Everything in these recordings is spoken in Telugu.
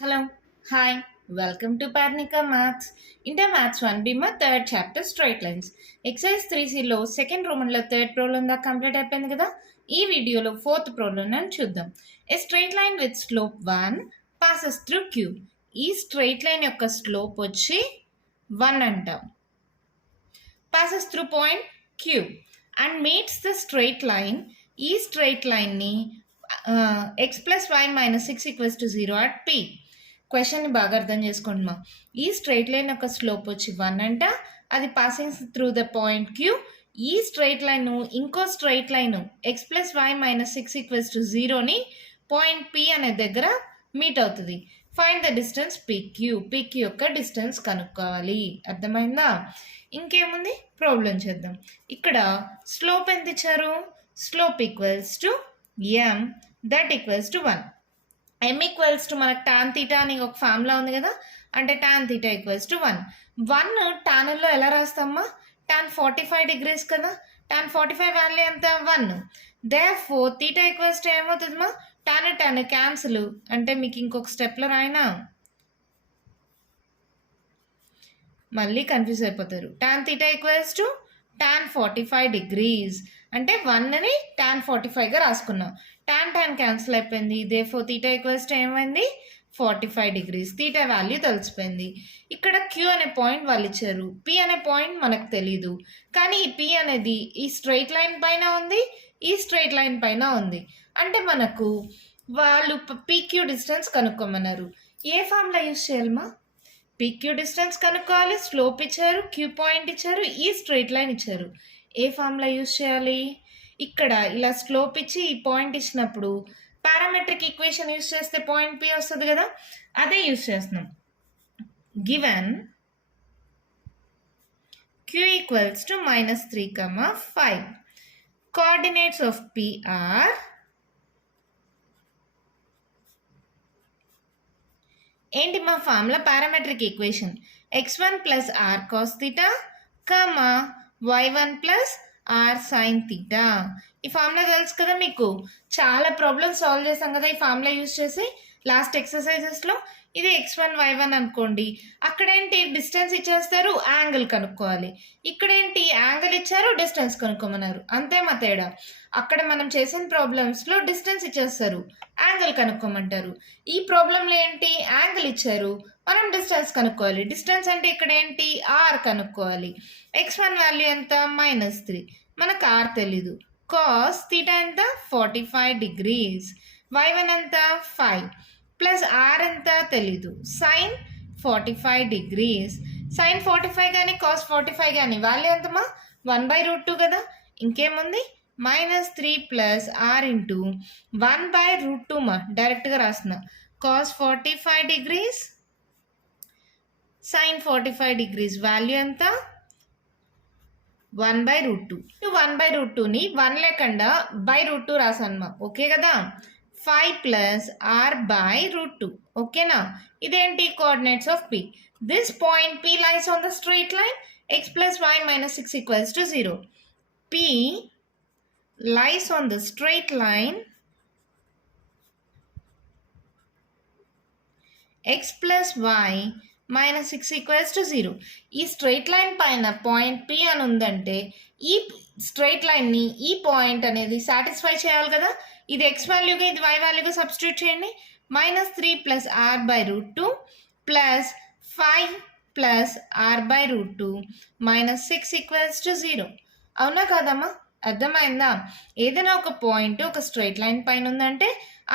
Hello, hi, welcome to Parnika Maths. Inter Maths 1B మా third chapter straight lines. Exercise 3Cలో సెకండ్ రోమన్లో థర్డ్ ప్రాబ్లం దాకా కంప్లీట్ అయిపోయింది కదా. ఈ వీడియోలో ఫోర్త్ ప్రాబ్లం చూద్దాం. A straight line with slope 1 passes through Q. ఈ స్ట్రైట్ లైన్ యొక్క స్లోప్ వచ్చి 1 అంటాం. Passes through point Q and meets the straight line. ఈ స్ట్రైట్ లైన్ని x plus y minus 6 equals to 0 at P. క్వశ్చన్ని బాగా అర్థం చేసుకోండి మా. ఈ స్ట్రైట్ లైన్ యొక్క స్లోప్ వచ్చి 1 అంట. అది passing through the point Q. ఈ స్ట్రైట్ లైన్ ఇంకో straight line X plus Y minus 6 equals to 0ని పాయింట్ పి అనే దగ్గర మీట్ అవుతుంది. Find the distance PQ. PQ యొక్క డిస్టెన్స్ కనుక్కోవాలి. అర్థమైందా? ఇంకేముంది, ప్రాబ్లం చేద్దాం. ఇక్కడ స్లోప్ ఎంత ఇచ్చారు? Slope equals to m that equals to 1. m equals to మనకు టాన్ తీటా అని ఒక ఫార్ములా ఉంది కదా, అంటే టాన్ తీటా ఈక్వల్స్ టు 1. 1 టాన్లో ఎలా రాస్తామా? టాన్ 45 డిగ్రీస్ కదా, టాన్ 45 వాల్యూ ఎంత? 1. దేర్ఫోర్ తీటా ఈక్వల్స్ టు ఏమవుతుందమ్మా? టాన్ క్యాన్సిల్, అంటే మీకు ఇంకొక స్టెప్లో రాయినా మళ్ళీ కన్ఫ్యూజ్ అయిపోతారు. Tan theta equals to tan 45 degrees, అంటే 1ని టాన్ 45గా రాసుకున్నాం. టాన్ క్యాన్సిల్ అయిపోయింది. దేర్ఫోర్ తీటా ఈక్వల్స్ టు ఏమైంది? 45 డిగ్రీస్. తీటా వాల్యూ తెలిసిపోయింది. ఇక్కడ క్యూ అనే పాయింట్ వాళ్ళు ఇచ్చారు, పి అనే పాయింట్ మనకు తెలీదు. కానీ ఈ పి అనేది ఈ స్ట్రైట్ లైన్ పైన ఉంది, ఈ స్ట్రైట్ లైన్ పైన ఉంది. అంటే మనకు వాళ్ళు పీక్యూ డిస్టెన్స్ కనుక్కోమన్నారు. ఏ ఫార్ములా యూజ్ చేయాలమ్మా? పీక్యూ డిస్టెన్స్ కనుక్కోవాలి. స్లోప్ ఇచ్చారు, క్యూ పాయింట్ ఇచ్చారు, ఈ స్ట్రైట్ లైన్ ఇచ్చారు. ఏ ఫార్ములా యూజ్ చేయాలి? ఇక్కడ ఇలా స్లోప్ ఇచ్చి ఈ పాయింట్ ఇచ్చినప్పుడు పారామెట్రిక్ ఈక్వేషన్ యూజ్ చేస్తే పాయింట్ పి వస్తుంది కదా, అదే యూజ్ చేస్తున్నాం. Given Q equals to -3, 5. Coordinates of P are ఏంటి మా formula? Parametric equation x1 plus r cos theta comma y1 plus r sin theta. ఈ ఫార్ములా తెలుసు కదా మీకు, చాలా ప్రాబ్లమ్స్ సాల్వ్ చేసాం కదా ఈ ఫార్ములా యూజ్ చేసి లాస్ట్ ఎక్సర్సైజెస్లో. ఇది x1 y1 అనుకోండి, అక్కడేంటి డిస్టెన్స్ ఇచ్చేస్తారు, యాంగిల్ కనుక్కోవాలి. ఇక్కడేంటి యాంగిల్ ఇచ్చారు, డిస్టెన్స్ కనుక్కోమన్నారు. అంతే మా తేడా. అక్కడ మనం చేసిన ప్రాబ్లమ్స్లో డిస్టెన్స్ ఇచ్చేస్తారు, యాంగిల్ కనుక్కోమంటారు. ఈ ప్రాబ్లంలో ఏంటి, యాంగిల్ ఇచ్చారు, మనం డిస్టెన్స్ కనుక్కోవాలి. డిస్టెన్స్ అంటే ఇక్కడ ఏంటి, ఆర్ కనుక్కోవాలి. x1 వాల్యూ ఎంత? -3. మనకు ఆర్ తెలీదు. కాస్ థీటా ఎంత? 45 డిగ్రీస్. y1 ఎంత? 5. ప్లస్ ఆర్ ఎంత? తెలీదు. Sign 45 degrees. సైన్ 45 కానీ కాస్ 45 కానీ వాల్యూ ఎంతమా? 1/√2 కదా. ఇంకేముంది? -3 ప్లస్ ఆర్ ఇంటూ 1/√2 మా, డైరెక్ట్గా రాస్తున్నా. Cos 45 degrees sign 45 degrees value ఎంత? 1/√2. 1/√2ని 1 లేకుండా √2 రాసాను. ఓకే కదా. 5 ప్లస్ r/√2. ఓకేనా. ఇదేంటి? Coordinates of P. This point P lies on the straight line x plus y minus 6 equals to 0. P lies on the straight line x plus y minus 6 equals to 0. ఈ స్ట్రైట్ లైన్ పైన పాయింట్ పి అని ఉందంటే ఈ స్ట్రైట్ లైన్ని ఈ పాయింట్ అనేది సాటిస్ఫై చేయాలి కదా. ఇది x వాల్యూగా ఇది y వాల్యూగా సబ్స్టిట్యూట్ చేయండి. -3 plus r/√2 plus 5 plus r/√2 minus 6 equals to 0. అవునా కాదమ్మా? అర్థమైందా? ఏదైనా ఒక పాయింట్ ఒక స్ట్రైట్ లైన్ పైన ఉందంటే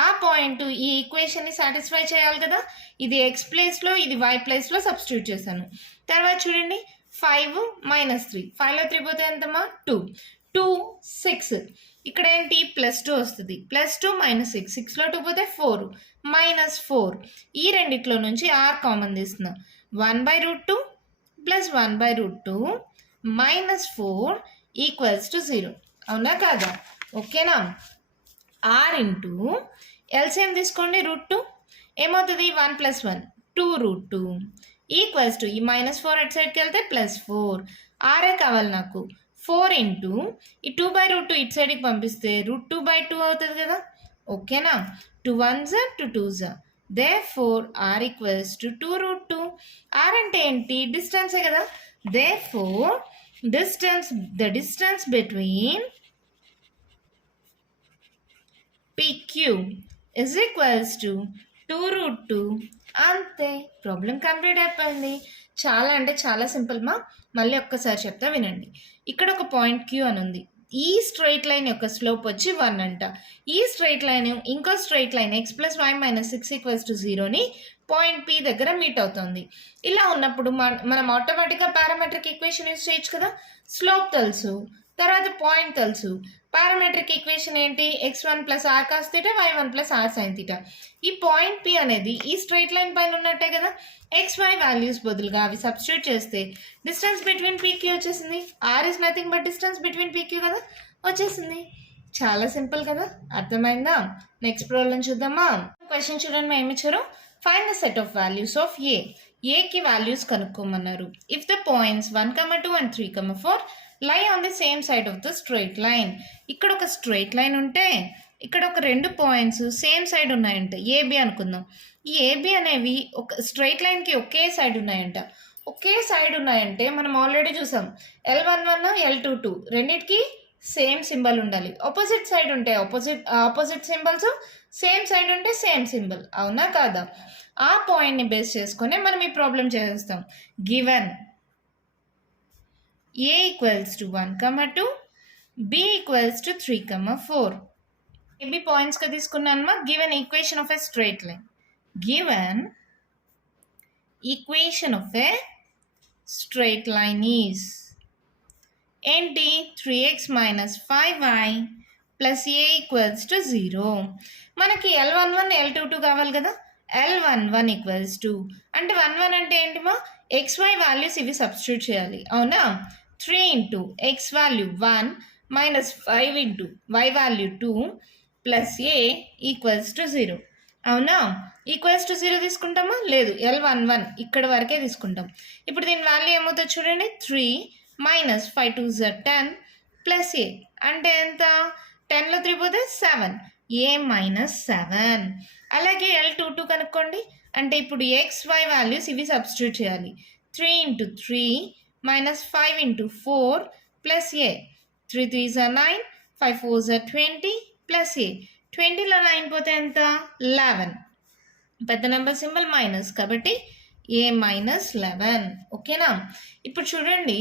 ఆ పాయింట్ ఈ ఈక్వేషన్ని సాటిస్ఫై చేయాలి కదా. ఇది ఎక్స్ ప్లేస్లో ఇది వై ప్లేస్లో సబ్స్టిట్యూట్ చేశాను. తర్వాత చూడండి, 5 -3, 5లో 3 పోతే ఎంతమ్మా? 2. 2 6. ఇక్కడ ఏంటి? +2 వస్తుంది. +2 -6, 6లో 2 పోతే 4, -4. ఈ రెండిట్లో నుంచి ఆర్ కామన్ తీస్తున్నా. 1/√2 ప్లస్ 1/√2 -4 ఈక్వల్స్ టు 0. అవునా కాదా? ఓకేనా. ఆర్ ఇంటూ ఎల్సిఎం తీసుకోండి, √2 ఏమవుతుంది? 1 + 1 2√2 ఈక్వల్స్ టు ఈ -4 అటు సైడ్కి వెళ్తే +4. ఆరే కావాలి నాకు. 4 ఇంటూ ఈ 2/√2 ఇటు సైడ్కి పంపిస్తే √2/2 అవుతుంది కదా. ఓకేనా. 2 1s 2 2s therefore r equals to 2 root 2. r అంటే ఏంటి? డిస్టెన్సే కదా. therefore the distance between PQ is equals to 2 root 2. అంతే, ప్రాబ్లం కంప్లీట్ అయిపోయింది. చాలా అంటే చాలా సింపుల్ మా. మళ్ళీ ఒక్కసారి చెప్తా వినండి. ఇక్కడ ఒక పాయింట్ Q అని ఉంది. ఈ స్ట్రైట్ లైన్ యొక్క స్లోప్ వచ్చి 1 అంట. ఈ స్ట్రైట్ లైన్ ఇంకో స్ట్రైట్ లైన్ x + y - 6 = 0ని పాయింట్ P దగ్గర మీట్ అవుతుంది. ఇలా ఉన్నప్పుడు మనం ఆటోమేటిక్గా పారామెట్రిక్ ఈక్వేషన్ యూజ్ చేయొచ్చు కదా. స్లోప్ తెలుసు, తర్వాత పాయింట్ తెలుసు. పారామెట్రిక్ ఈక్వేషన్ ఏంటి? x1 + r cos θ, y1 + r sin θ. ఈ పాయింట్ P అనేది ఈ స్ట్రైట్ లైన్ పైన ఉన్నట్టే కదా. xy వాల్యూస్ బదులుగా అవి సబ్స్టిట్యూట్ చేస్తే డిస్టెన్స్ బిట్వీన్ PQ వచ్చేసింది. r is nothing but distance between PQ కదా, వచ్చేసింది. చాలా సింపుల్ కదా, అర్థమైందా? నెక్స్ట్ ప్రాబ్లం చూద్దామా. క్వశ్చన్ చూడండి, మేము ఇచ్చారు find the set of values of ఏకి వాల్యూస్ కనుక్కోమన్నారు. If the points 1, 2 and 3, 4 lie on the same side of the straight line. ఇక్కడ ఒక స్ట్రైట్ లైన్ ఉంటే ఇక్కడ ఒక 2 పాయింట్స్ సేమ్ సైడ్ ఉన్నాయంట. ఏబి అనుకుందాం. ఈ ఏబి అనేవి ఒక స్ట్రైట్ లైన్కి ఒకే సైడ్ ఉన్నాయంట. ఒకే సైడ్ ఉన్నాయంటే మనం ఆల్రెడీ చూసాం, L11 L22 రెండింటికి సేమ్ సింబల్ ఉండాలి. ఆపోజిట్ సైడ్ ఉంటే ఆపోజిట్ సింబల్స్, సేమ్ సైడ్ ఉంటే సేమ్ సింబల్. అవునా కాదా? ఆ పాయింట్ని బేస్ చేసుకునే మనం ఈ ప్రాబ్లం చేస్తాం. Given a equals to 1, 2, b equals to 3, 4. AB points ka తీసుకున్నానమ్మా. given equation of a straight line. Given equation of a straight line is ఏంటి? 3x - 5y plus a equals to 0. మనకి L11 L22 కావాలి కదా. L11 equals to అంటే 11 అంటే ఏంటి మా? xy వాల్యూస్ ఇవి సబ్స్టిట్యూట్ చేయాలి. అవునా? 3 into x value 1 minus 5 into y value 2 plus a equals to 0. అవునా? Equals to 0 తీసుకుంటామా? లేదు, L11 ఇక్కడ వరకే తీసుకుంటాం. ఇప్పుడు దీని వాల్యూ ఏమవుతుంది చూడండి. 3 minus 5 2s are 10 plus a అంటే ఎంత? 10లో 3 పోతే 7, a minus 7. అలాగే L22 కనుక్కోండి. అంటే ఇప్పుడు xy వాల్యూస్ ఇవి సబ్స్టిట్యూట్ చేయాలి. 3 into 3 minus 5 into 4 plus a. 3 3s are 9, 5 4s are 20 plus a. 20లో 9 పోతే ఎంత? 11. పెద్ద నెంబర్ సింబల్ మైనస్ కాబట్టి a minus 11. ఓకేనా? ఇప్పుడు చూడండి,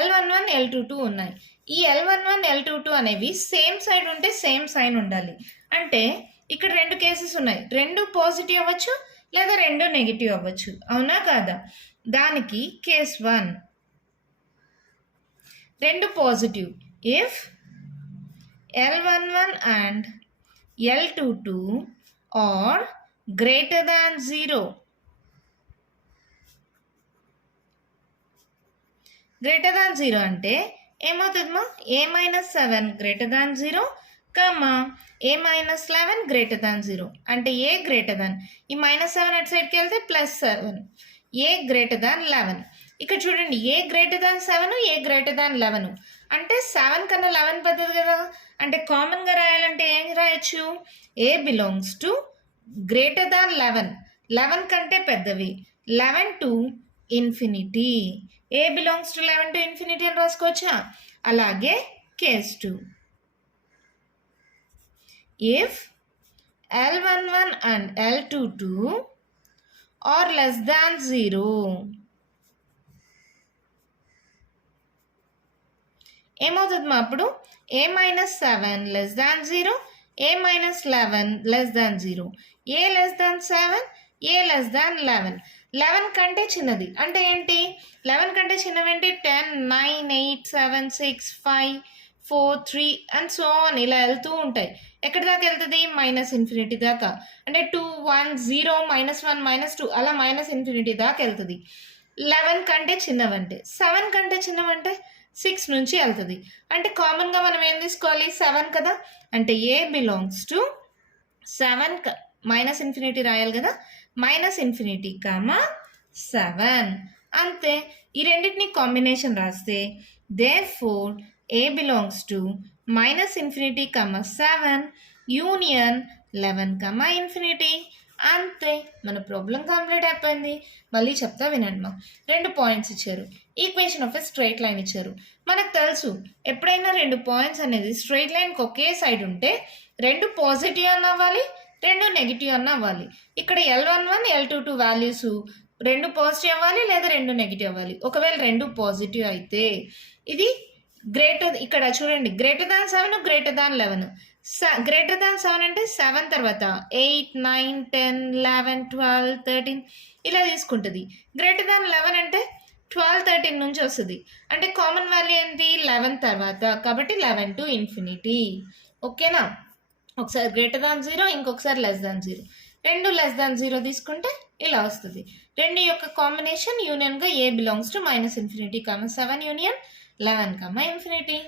L11 L22 ఉన్నాయి. ఈ L11 L22 అనేవి సేమ్ సైడ్ ఉంటే సేమ్ సైన్ ఉండాలి. అంటే ఇక్కడ 2 కేసెస్ ఉన్నాయి. 2 పాజిటివ్ అవ్వచ్చు లేదా 2 నెగిటివ్ అవ్వచ్చు. అవునా కాదా? దానికి case 1 2 positive. If L11 and L22 are greater than 0. Greater than 0 అంటే ఏమవుతుందమ్మా? a minus 7 greater than 0, a minus 11 greater than 0. అంటే a గ్రేటర్ దాన్, ఈ -7 అటు సైడ్కి వెళ్తే +7, a గ్రేటర్ దాన్ 11. ఇక్కడ చూడండి, a greater than 7, a greater than 11 అంటే 7 కన్నా 11 పెద్దది కదా. అంటే కామన్గా రాయాలంటే ఏం రాయొచ్చు? a belongs to greater than 11, 11 కంటే పెద్దవి, 11 to infinity. a belongs to 11 to infinity అని రాసుకోవచ్చా? అలాగే case 2 if L11 and L22 are less than 0. ఏమవుతుంది మా? అప్పుడు a minus 7 less than 0, a minus 11 less than 0, a less than 7, a less than 11. 11 కంటే చిన్నది అంటే ఏంటి? 11 కంటే చిన్నవేంటి? 10, 9, 8, 7, 6, 5, 4, 3 అండ్ సో ఆన్ ఇలా వెళ్తూ ఉంటాయి. ఎక్కడి దాకా వెళ్తుంది? -ఇన్ఫినిటీ దాకా. అంటే 2, 1, 0, -1, -2 అలా -ఇన్ఫినిటీ దాకా వెళ్తుంది. 11 కంటే చిన్నవంటే, 7 కంటే చిన్నవంటే 6 నుంచి వెళ్తుంది. అంటే కామన్గా మనం ఏం తీసుకోవాలి? 7 కదా. అంటే a బిలాంగ్స్ టు 7, -ఇన్ఫినిటీ రాయాలి కదా. -ఇన్ఫినిటీ, 7. అంతే. ఈ రెండింటిని కాంబినేషన్ రాస్తే therefore a belongs to -infinity, 7 union 11, infinity. అంతే, మన ప్రాబ్లం కంప్లీట్ అయిపోయింది. మళ్ళీ చెప్తా వినండి మా. 2 పాయింట్స్ ఇచ్చారు. Equation of a straight line ఇచ్చారు. మనకు తెలుసు ఎప్పుడైనా 2 పాయింట్స్ అనేది స్ట్రైట్ లైన్కి ఒకే సైడ్ ఉంటే 2 పాజిటివ్ అన్న అవ్వాలి, 2 నెగిటివ్ అన్న అవ్వాలి. ఇక్కడ L11 L22 వాల్యూస్ 2 పాజిటివ్ అవ్వాలి లేదా 2 నెగిటివ్ అవ్వాలి. ఒకవేళ 2 పాజిటివ్ అయితే ఇది గ్రేటర్, ఇక్కడ చూడండి greater than 7 greater than 11. Greater than 7 అంటే 7 తర్వాత 8 9 10 11 12 13 ఇలా తీసుకుంటుంది. గ్రేటర్ దాన్ 11 అంటే 12 13 నుంచి వస్తుంది. అంటే కామన్ వాల్యూ ఏంటి 11 తర్వాత, కాబట్టి 11 టు ఇన్ఫినిటీ. ఓకేనా? ఒకసారి గ్రేటర్ దాన్ 0, ఇంకొకసారి లెస్ దాన్ 0. 2 లెస్ దాన్ 0 తీసుకుంటే ఇలా వస్తుంది. 2 యొక్క కాంబినేషన్ యూనియన్గా A belongs to -∞, 7 union 11, infinity.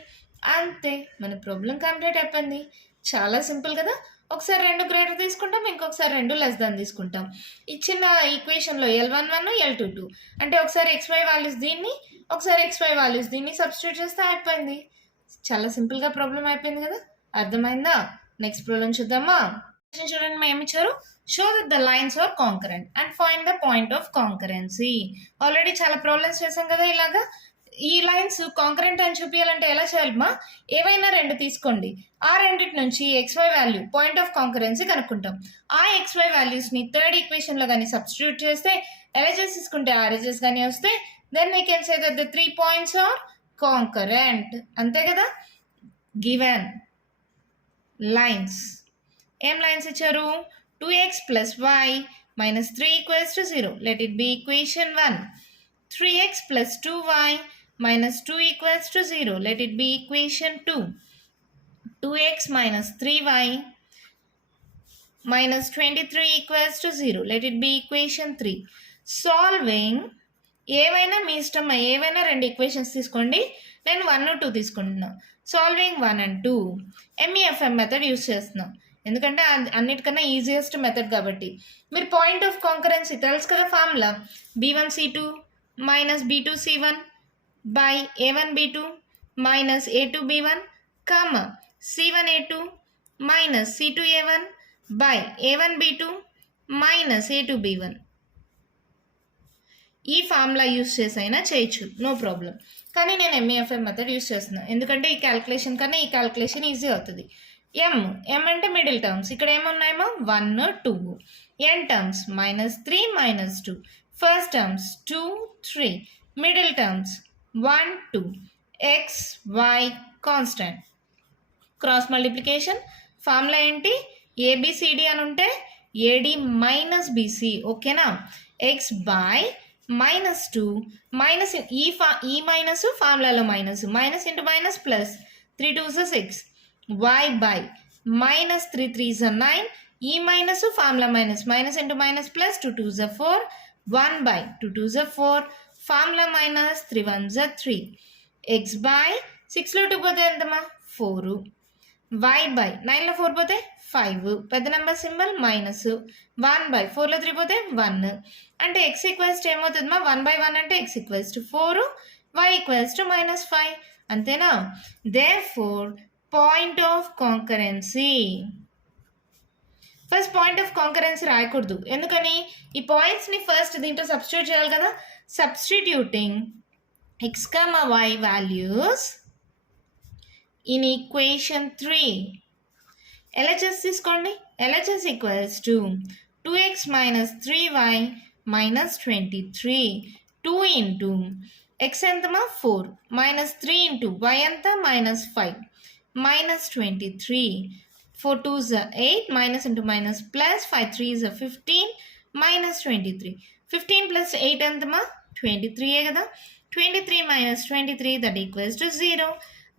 అంతే, మన ప్రాబ్లం కంప్లీట్ అయిపోయింది. చాలా సింపుల్ కదా. ఒకసారి 2 గ్రేటర్ తీసుకుంటాం, ఇంకొకసారి 2 లెస్ దాన్ తీసుకుంటాం. ఇచ్చిన ఈక్వేషన్లో L11 L22 అంటే ఒకసారి XY వాల్యూస్ దీన్ని, ఒకసారి XY వాల్యూస్ దీన్ని సబ్స్టిట్యూట్ చేస్తే అయిపోయింది. చాలా సింపుల్గా ప్రాబ్లం అయిపోయింది కదా. అర్థమైందా? నెక్స్ట్ ప్రాబ్లం చూద్దామా. చూడండి మేము ఏమి ఇచ్చారు. Show that the lines are concurrent and find the point of concurrency. Already చాలా ప్రాబ్లమ్స్ చేసాం కదా ఇలాగా. ఈ లైన్స్ కాంకరెంట్ అని చూపించాలంటే ఎలా చేయాలమ్మా, ఏవైనా 2 తీసుకోండి, ఆ రెండింటి నుంచి XY value point of concurrency కనుక్కుంటాం. ఆ XY వాల్యూస్ని థర్డ్ ఈక్వేషన్లో కానీ సబ్స్టిట్యూట్ చేస్తే LHS తీసుకుంటే RHS కానీ వస్తే then we can say that the 3 points are concurrent. అంతే కదా. గివెన్ లైన్స్, ఏం లైన్స్ ఇచ్చారు? 2x + y - 3 = 0. Let it be equation 1. 3x + 2y - 2 = 0. Let it be equation 2. 2x - 3y - 23 = 0. Let it be equation 3. Solving, ఏవైనా మీ ఇష్టం, ఏవైనా 2 ఈక్వేషన్స్ తీసుకోండి. నేను 1 2 తీసుకుంటున్నా. Solving 1 and 2 MEFM method use చేస్తున్నాం, ఎందుకంటే అన్నిటికన్నా ఈజియెస్ట్ మెథడ్ కాబట్టి. మీరు పాయింట్ ఆఫ్ కాంకరెన్సీ తెలుసు కదా, formula B1C2 - B2C1 by A1B2 minus A2B1, comma C1A2 minus C2A1 by A1B2 minus A2B1. ఈ ఫార్ములా యూస్ చేసి అయినా చేయొచ్చు, నో ప్రాబ్లం. కానీ నేను MEFM మెథడ్ యూస్ చేస్తున్నాను, ఎందుకంటే ఈ క్యాలిక్యులేషన్ కన్నా ఈ క్యాలిక్యులేషన్ ఈజీ అవుతుంది. M అంటే మిడిల్ టర్మ్స్, ఇక్కడ ఏమున్నాయేమో 1 2. N terms -3 -2. First terms 2 3. Middle terms 1 2. X Y constant. Cross multiplication formula ఏంటి? ABCD అని ఉంటే AD - BC. ఓకేనా? X by -2 మైనస్ ఈ మైనస్ ఫార్ములాలో minus into minus plus 3 2s 6. Y by -3 3s 9. ఈ మైనస్ ఫార్ములా minus into minus plus 2 2s 4. 1 by 2 2s 4. ఫార్ములా -3 1s 3. X by 6లో 2 పోతే ఎంతమా 4. Y by 9లో 4 పోతే 5. పెద్ద నెంబర్ సింబల్ మైనస్. 1 by 4లో 3 పోతే 1. అంటే x ఈక్వల్స్ ఏమవుతుందమ్మా 1 by 1 అంటే x ఈక్వల్స్ 4, y ఈక్వల్స్ -5. అంతేనా? Therefore point of concurrency, first point of concurrency రాయకూడదు, ఎందుకని ఈ పాయింట్స్ని ఫస్ట్ దీంట్లో సబ్స్టిట్యూట్ చేయాలి కదా. Substituting x, y values in equation 3. LHS తీసుకోండి. LHS equals 2x - 3y - 23. 2 into x ఎంతమా 4 -3 into y ఎంత -5 -23. 4 2s 8 minus into minus plus 5 3s 15 minus 23. 15 plus 8 ఎంతమా 23 కదా. 23 minus 23 that equals to 0.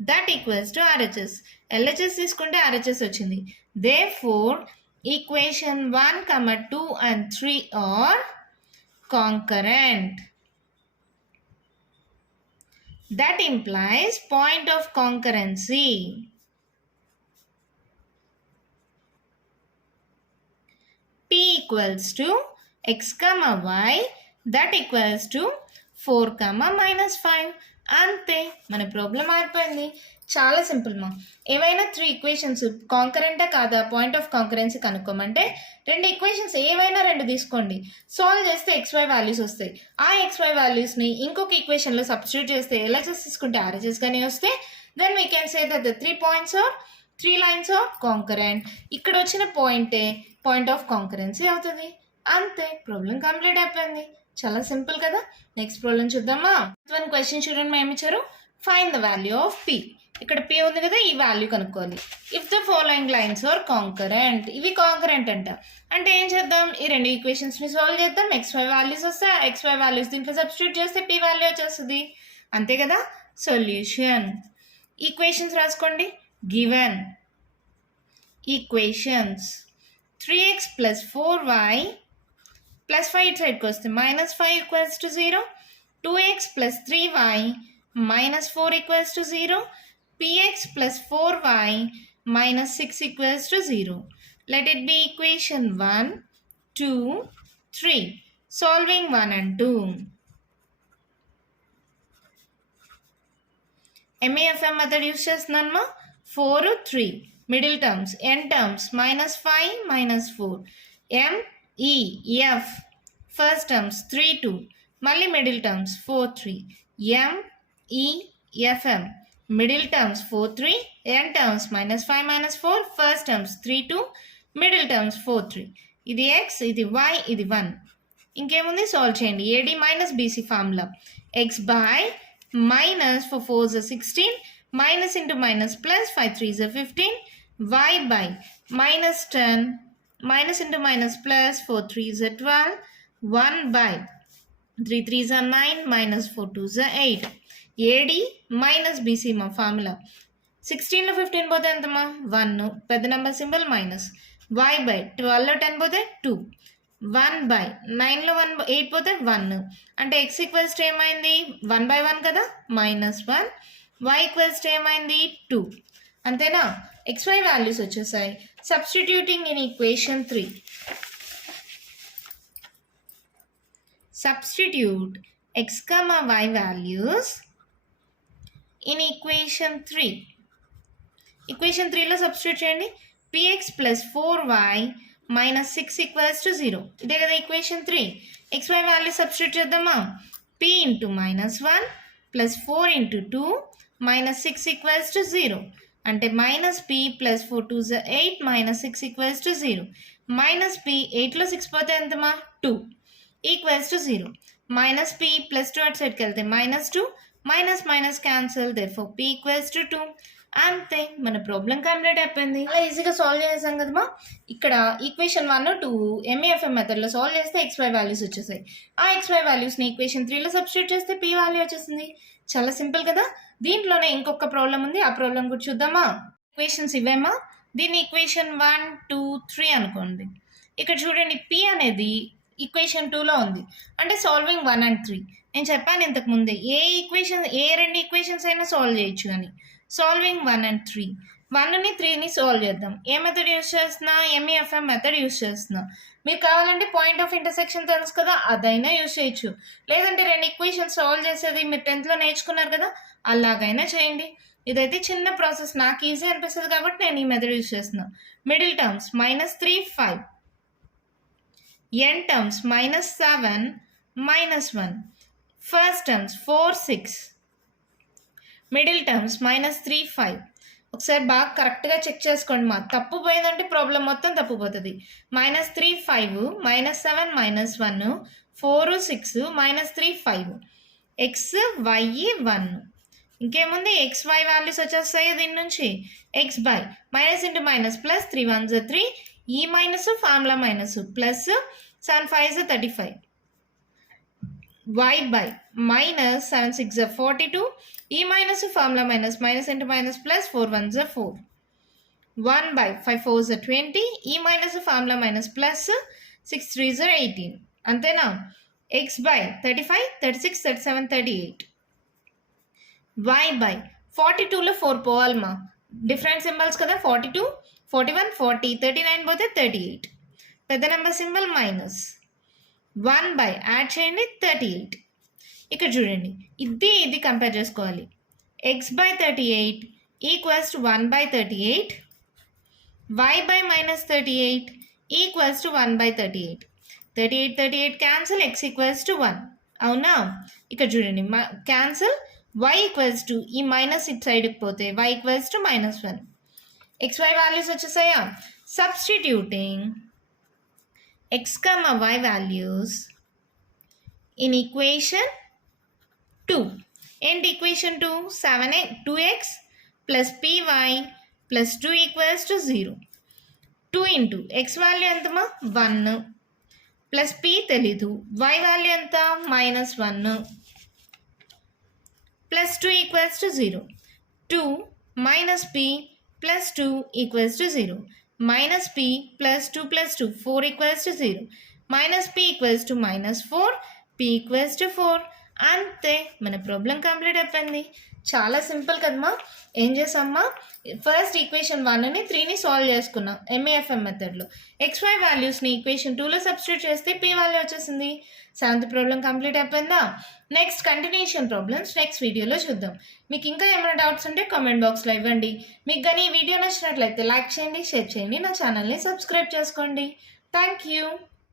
That equals to RHS. LHS తీసుకుంటే RHS వచ్చింది. Therefore equation 1, 2 and 3 are concurrent. That implies point of concurrency. P equals to x, y that equals to 4, -5. అంతే, మన ప్రాబ్లం అయిపోయింది. చాలా సింపుల్ మా. ఏవైనా 3 ఈక్వేషన్స్ కాంకరెంటా కాదా పాయింట్ ఆఫ్ కాంకరెన్సీ కనుక్కోమంటే 2 ఈక్వేషన్స్ ఏవైనా 2 తీసుకోండి, సాల్వ్ చేస్తే XY వాల్యూస్ వస్తాయి. ఆ XY వాల్యూస్ని ఇంకొక ఈక్వేషన్లో సబ్స్టిట్యూట్ చేస్తే LHS తీసుకుంటే RHS కానీ వస్తే then we can say that the 3 points are 3 lines are concurrent. ఇక్కడ వచ్చిన పాయింటే పాయింట్ ఆఫ్ కాంకరెన్సీ అవుతుంది. అంతే, ప్రాబ్లం కంప్లీట్ అయిపోయింది. చాలా సింపుల్ కదా. నెక్స్ట్ ప్రాబ్లం చూద్దామా. 1 క్వశ్చన్ చూడండి, ఏమి ఇచ్చారు, find the value of P. ఇక్కడ P ఉంది కదా, ఈ వాల్యూ కనుక్కోవాలి. If the following lines are concurrent, ఇవి కాంకరెంట్ అంట. అంటే ఏం చేద్దాం, ఈ 2 ఈక్వేషన్స్ని సాల్వ్ చేద్దాం. XY వాల్యూస్ వస్తే XY వాల్యూస్ దీంట్లో సబ్స్టిట్యూట్ చేస్తే P వాల్యూ వచ్చేస్తుంది. అంతే కదా. సొల్యూషన్ ఈక్వేషన్స్ రాసుకోండి. Given equations 3x plus 4y plus 5 ఇటు సైడ్కి వస్తే -5 equals to 0, 2x plus 3y minus 4 equals to 0, px plus 4y minus 6 equals to 0. Let it be equation 1, 2, 3. Solving 1 and 2. MAFM method use చేస్తున్నాను. 4, 3. Middle terms, n terms, -5, -4. M, E, F. First terms, 3, 2. మళ్ళీ middle terms, 4, 3. M, E, FM. Middle terms 4, 3. N terms -5, -4. First terms 3, 2. Middle terms 4, 3. ఇది x, ఇది y, ఇది 1. ఇంకేముంది, సాల్వ్ చేయండి. AD - BC formula. x by minus 4 4s are 16, minus into minus plus 5 3s are 15, y by minus 10, minus into minus plus 4 3s are 12, 1 by 3 3s are 9, minus 4 2s are 8. AD minus BC మా ఫార్ములా. 16లో 15 పోతే ఎంతమ్మా, 1. పెద్ద number symbol minus. y by 12లో 10 పోతే 2. 1 బై 9లో 8 పోతే 1. అంటే x ఈక్వల్స్ టు ఏమైంది, 1/1 కదా, -1. y ఈక్వల్స్ టు ఏమైంది, 2. అంతేనా. XY వాల్యూస్ వచ్చేసాయి. Substituting in equation 3. Substitute x, y values in equation 3. Equation 3లో సబ్స్టిట్యూట్ చేయండి. px plus 4y minus 6 equals to 0. ఇదే కదా ఈక్వేషన్ 3. xy వాల్యూ సబ్స్టిట్యూట్ చేద్దామా. p into -1 plus 4 into 2 minus 6 equals to 0. అంటే -p plus 4 2s 8 minus 6 equals to 0. -p 8లో 6 పోతే ఎంతమా, 2 equals to 0. minus p plus 2 అటు సైడ్కి వెళ్తే -2, minus cancel, therefore p equals to 2. అంతే, మన ప్రాబ్లం కంప్లీట్ అయిపోయింది. అలా ఈజీగా సాల్వ్ చేసాం కదమ్మా. ఇక్కడ ఈక్వేషన్ 1, 2 MAFM మెథడ్లో సాల్వ్ చేస్తే XY వాల్యూస్ వచ్చేసాయి. ఆ XY వాల్యూస్ని ఈక్వేషన్ 3లో సబ్స్టిట్యూట్ చేస్తే P వాల్యూ వచ్చేసింది. చాలా సింపుల్ కదా. దీంట్లోనే ఇంకొక ప్రాబ్లం ఉంది, ఆ ప్రాబ్లం కూడా చూద్దామా. ఈక్వేషన్స్ ఇవేమా. దీన్ని ఈక్వేషన్ 1, 2, 3 అనుకోండి. ఇక్కడ చూడండి, P అనేది ఈక్వేషన్ 2లో ఉంది. అంటే సాల్వింగ్ 1 and 3. నేను చెప్పాను ఇంతకు ముందే, ఏ 2 ఈక్వేషన్స్ అయినా సాల్వ్ చేయొచ్చు అని. Solving 1 and 3. 1ని 3ని సాల్వ్ చేద్దాం. ఏ మెథడ్ యూస్ చేస్తున్నా, MAFM మెథడ్ యూస్ చేస్తున్నా. మీరు కావాలంటే పాయింట్ ఆఫ్ ఇంటర్సెక్షన్ తెలుసు కదా, అదైనా యూస్ చేయొచ్చు. లేదంటే 2 ఈక్వేషన్స్ సాల్వ్ చేసేది మీరు 10thలో నేర్చుకున్నారు కదా, అలాగైనా చేయండి. ఇదైతే చిన్న ప్రాసెస్, నాకు ఈజీ అనిపిస్తుంది కాబట్టి నేను ఈ మెథడ్ యూస్ చేస్తున్నా. Middle terms -3, 5. n terms -7, -1. First terms 4, 6. Middle terms -3, 5. ఒకసారి బాగా కరెక్ట్గా చెక్ చేసుకోండి మా. తప్పు పోయిందంటే ప్రాబ్లం మొత్తం తప్పుపోతుంది. -3, 5, -7, -1, 4, 6, -3, 5. x, y, 1. ఇంకేముంది, XY వాల్యూస్ వచ్చేస్తాయి దీని నుంచి. x by minus into minus plus 3 1s 3, ఈ మైనస్ ఫార్ములా minus plus 7 5s 35. y by minus 7 6s 42, ఈ మైనస్ ఫార్ములా minus minus into minus plus 4 1s 4. 1 by 5 4s 20, ఈ మైనస్ ఫార్ములా మైనస్ ప్లస్ 6 3s 18. అంతేనా. x by 35, 36, 37, 38. y బై 42లో 4 పోవాలమ్మా. డిఫరెంట్ సింబల్స్ కదా, 42, 41, 40, 39 పోతే 38. పెద్ద number symbol minus. 1 by add చేయండి 38. ఇక్కడ చూడండి, ఇది కంపేర్ చేసుకోవాలి. x by 38, equals to 1/38, y by minus 38 equals to 1/38. 38 cancel, x equals to 1. అవునా? ఇక్కడ చూడండి క్యాన్సిల్, y ఈక్వల్స్ టు ఈ మైనస్ ఇట్ సైడ్కి పోతే y equals to -1. xy values వచ్చేసాయా? Substituting x, y values in equation 2. ఏంటి equation 2? 2x plus py plus 2 equals to 0. 2 ఇంటూ ఎక్స్ వాల్యూ ఎంతమా 1 ప్లస్ p తెలీదు, y వాల్యూ ఎంత -1 plus 2 equals to 0. 2 minus p plus 2 equals to 0. Minus p plus 2 plus 2 4 equals to 0. Minus p equals to -4, p equals to 4. అంతే, మన ప్రాబ్లం కంప్లీట్ అయిపోయింది. చాలా సింపుల్ కదమ్మా. ఏం చేసామ్మా, ఫస్ట్ ఈక్వేషన్ 1ని 3ని సాల్వ్ చేసుకున్నాం MAFM మెథడ్లో. XY వాల్యూస్ని ఈక్వేషన్ 2లో సబ్స్టిట్యూట్ చేస్తే P వాల్యూ వచ్చేసింది. 7th ప్రాబ్లం కంప్లీట్ అయిపోయిందా? నెక్స్ట్ కంటిన్యూషన్ ప్రాబ్లమ్స్ నెక్స్ట్ వీడియోలో చూద్దాం. మీకు ఇంకా ఏమైనా డౌట్స్ ఉంటే కామెంట్ బాక్స్లో ఇవ్వండి. మీకు కానీ ఈ వీడియో నచ్చినట్లయితే లైక్ చేయండి, షేర్ చేయండి, నా ఛానల్ని సబ్స్క్రైబ్ చేసుకోండి. Thank you.